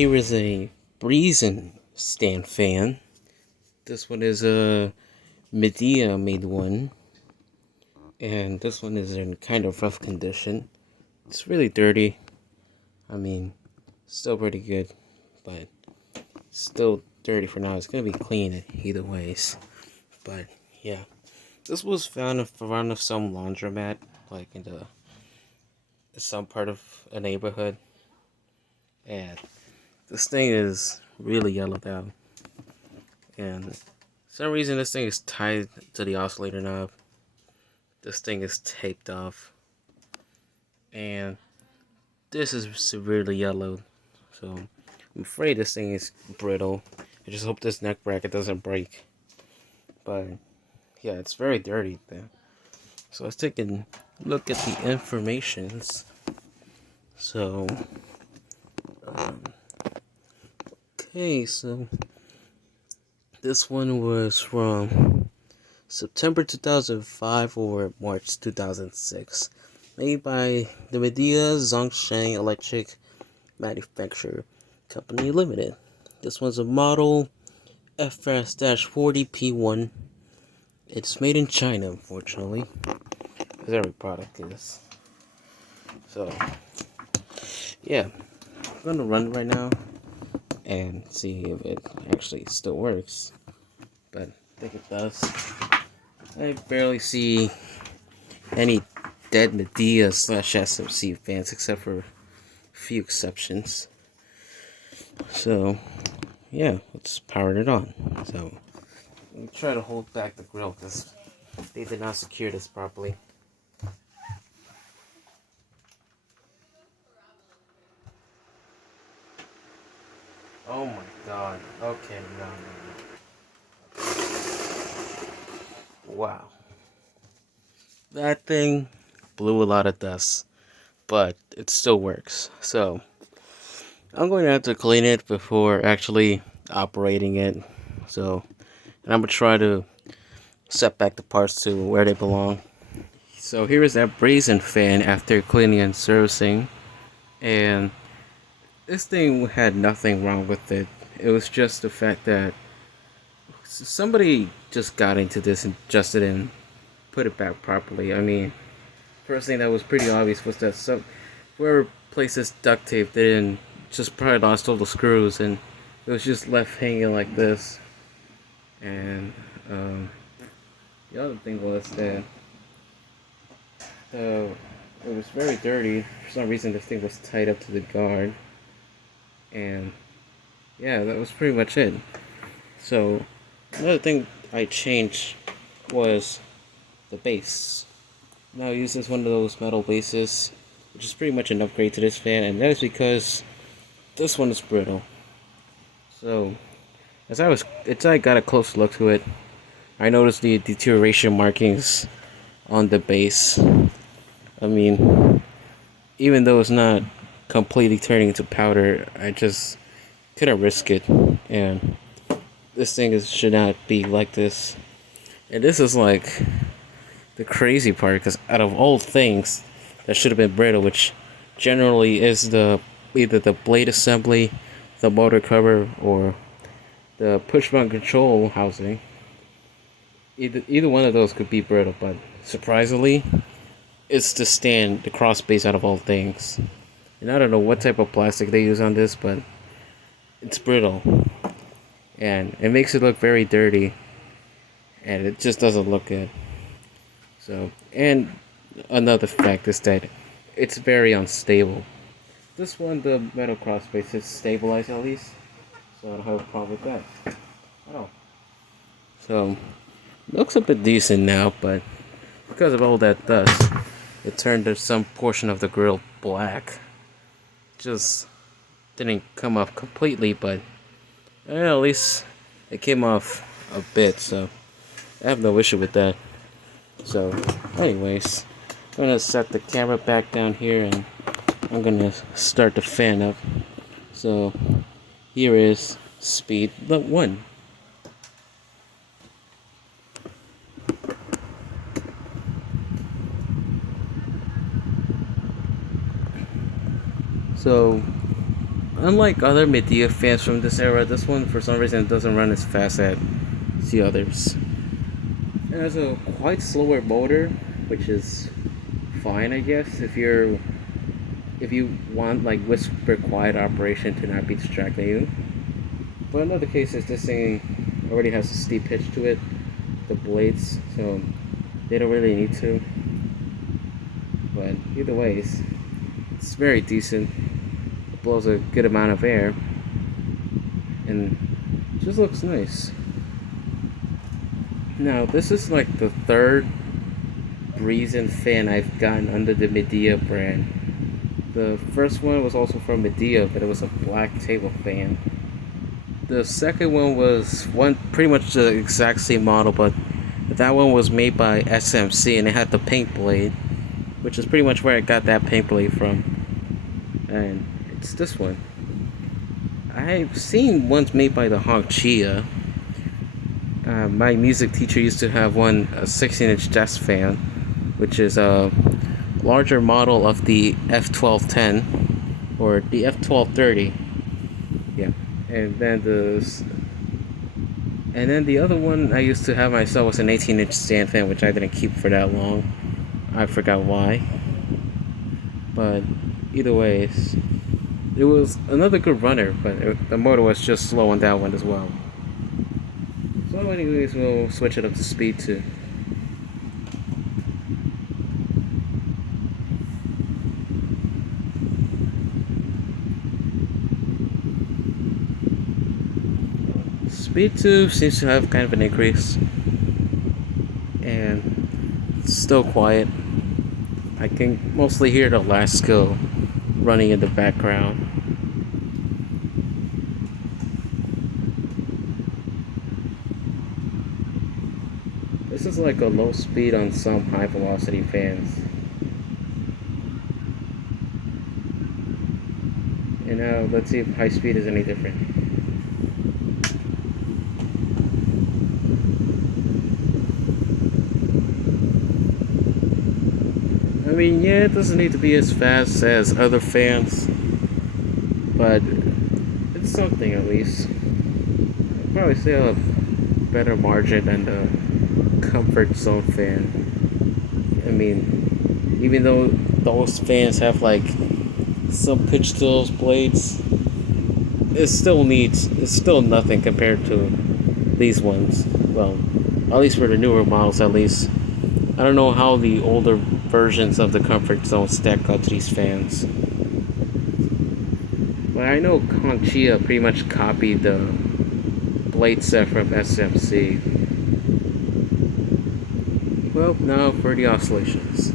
Here is a Breezin stand fan. This one is a Midea made one, and this one is in kind of rough condition. It's really dirty. I mean, still pretty good, but still dirty for now. It's gonna be clean either ways. But yeah, this was found around some laundromat, like in some part of a neighborhood, and this thing is really yellowed out. And for some reason, this thing is tied to the oscillator knob. This thing is taped off. And this is severely yellowed. So I'm afraid this thing is brittle. I just hope this neck bracket doesn't break. But yeah, it's very dirty there. So let's take a look at the informations. So, okay, so this one was from September 2005 or March 2006. Made by the Midea Zhongshan Electric Manufacturer Company Limited. This one's a model FS40 P1. It's made in China, unfortunately, as every product is. So, yeah, I'm gonna run it right now and see if it actually still works. But I think it does. I barely see any dead Midea / SMC fans except for a few exceptions. So, yeah, let's power it on. So, let me try to hold back the grill because they did not secure this properly. Oh my god. Okay, no. Wow. That thing blew a lot of dust, but it still works. So, I'm going to have to clean it before actually operating it. So, and I'm going to try to set back the parts to where they belong. So here is that Breezin fan after cleaning and servicing. And this thing had nothing wrong with it. It was just the fact that somebody just got into this and adjusted it and put it back properly. I mean, first thing that was pretty obvious was that whoever placed this duct tape, they didn't just probably lost all the screws and it was just left hanging like this. And the other thing was that it was very dirty. For some reason, this thing was tied up to the guard. And yeah, that was pretty much it. So another thing I changed was the base. Now I use this one of those metal bases, which is pretty much an upgrade to this fan, and that is because this one is brittle. So as I got a close look to it, I noticed the deterioration markings on the base. I mean, even though it's not completely turning into powder, I just couldn't risk it. And this thing should not be like this. And this is like the crazy part, because out of all things that should have been brittle, which generally is either the blade assembly, the motor cover, or the push button control housing, either one of those could be brittle, but surprisingly, it's the cross base out of all things. And I don't know what type of plastic they use on this, but it's brittle. And it makes it look very dirty. And it just doesn't look good. So, and another fact is that it's very unstable. This one, the metal cross base is stabilized at least. So I don't have a problem with that at all. So, it looks a bit decent now, but because of all that dust, it turned some portion of the grill black. Just didn't come off completely, but at least it came off a bit, so I have no issue with that. So, anyways, I'm gonna set the camera back down here and I'm gonna start the fan up. So, here is speed 1. So, unlike other Midea fans from this era, this one for some reason doesn't run as fast as the others. It has a quite slower motor, which is fine, I guess, if you want like whisper quiet operation to not be distracting you. But in other cases, this thing already has a steep pitch to it, the blades, so they don't really need to. But either way, it's very decent. It blows a good amount of air, and it just looks nice. Now, this is like the third Breeze fan I've gotten under the Midea brand. The first one was also from Midea, but it was a black table fan. The second one was pretty much the exact same model, but that one was made by SMC and it had the pink blade, which is pretty much where I got that pink blade from. And it's this one. I've seen ones made by the Chia. My music teacher used to have a 16-inch desk fan, which is a larger model of the F1210 or the F1230. Yeah. And then the other one I used to have myself was an 18-inch stand fan, which I didn't keep for that long. I forgot why. But either way, it was another good runner, but the motor was just slow on that one as well. So anyways, we'll switch it up to speed too. Speed 2 seems to have kind of an increase, and it's still quiet. I can mostly hear the last skill running in the background. This is like a low speed on some high velocity fans. And now let's see if high speed is any different. I mean, yeah, it doesn't need to be as fast as other fans, but it's something at least. I'd probably say a better margin than the comfort zone fan. I mean, even though those fans have like some pitch to those blades, it's still nothing compared to these ones. Well, at least for the newer models, at least. I don't know how the older versions of the comfort zone stack up to these fans. But I know Chia pretty much copied the blade set from SMC. Well, now for the oscillations.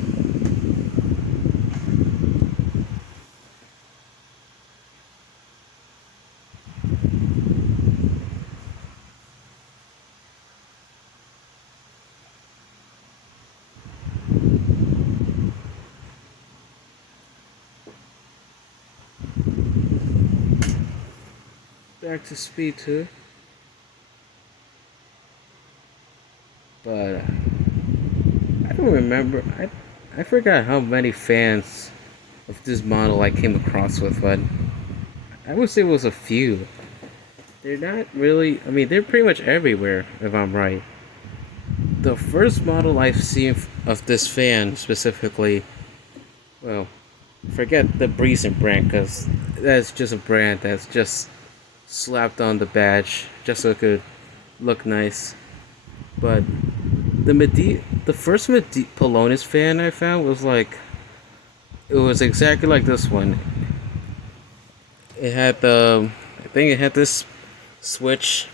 Back to speed 2. But I don't remember. I forgot how many fans of this model I came across with, but I would say it was a few. They're not really. I mean, they're pretty much everywhere, if I'm right. The first model I've seen of this fan specifically, well, forget the Breeze brand, because that's just a brand that's just slapped on the badge just so it could look nice. But the first Polonis fan I found was it was exactly like this one. It had I think it had this switch.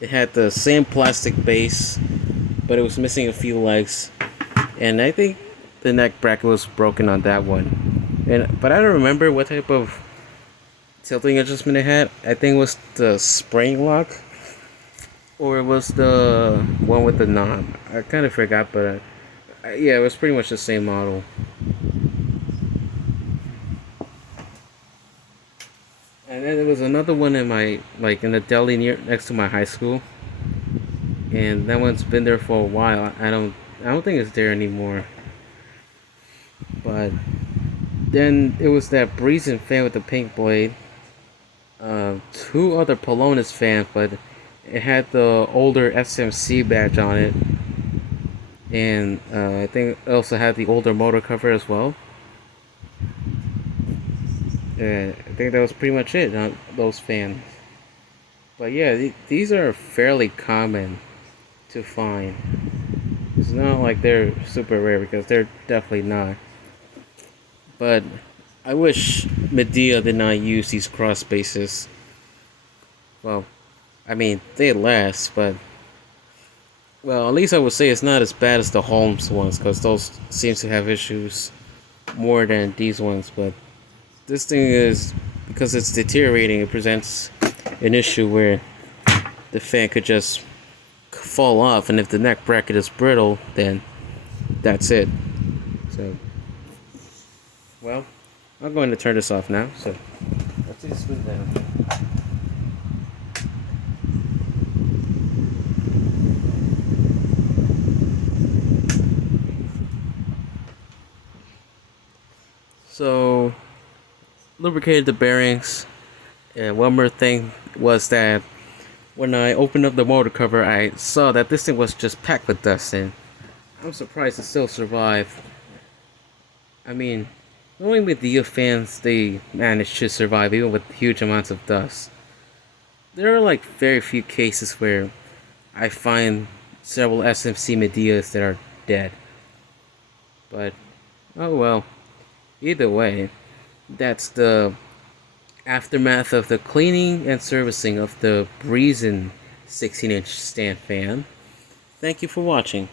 It had the same plastic base, but it was missing a few legs, and I think the neck bracket was broken on that one. But I don't remember what type of tilting adjustment it had. I think it was the spring lock, or it was the one with the knob. I kind of forgot, but yeah, it was pretty much the same model. And then there was another one in in the deli next to my high school, and that one's been there for a while. I don't think it's there anymore. But then it was that Breeze fan with the pink blade. two other Polonis fans, but it had the older SMC badge on it, and I think it also had the older motor cover as well. And I think that was pretty much it on those fans. But yeah, these are fairly common to find. It's not like they're super rare, because they're definitely not. But I wish Midea did not use these cross spaces. Well, I mean, they last, but well, at least I would say it's not as bad as the Holmes ones, because those seems to have issues more than these ones. But this thing is, because it's deteriorating, it presents an issue where the fan could just fall off, and if the neck bracket is brittle, then that's it. So, well, I'm going to turn this off now. So let's see this move down. So, lubricated the bearings, and one more thing was that when I opened up the motor cover, I saw that this thing was just packed with dust, and I'm surprised it still survived. I mean, knowing with the fans, they managed to survive even with huge amounts of dust. There are like very few cases where I find several SMC Medeas that are dead. But, oh well. Either way, that's the aftermath of the cleaning and servicing of the Breezen 16-inch stand fan. Thank you for watching.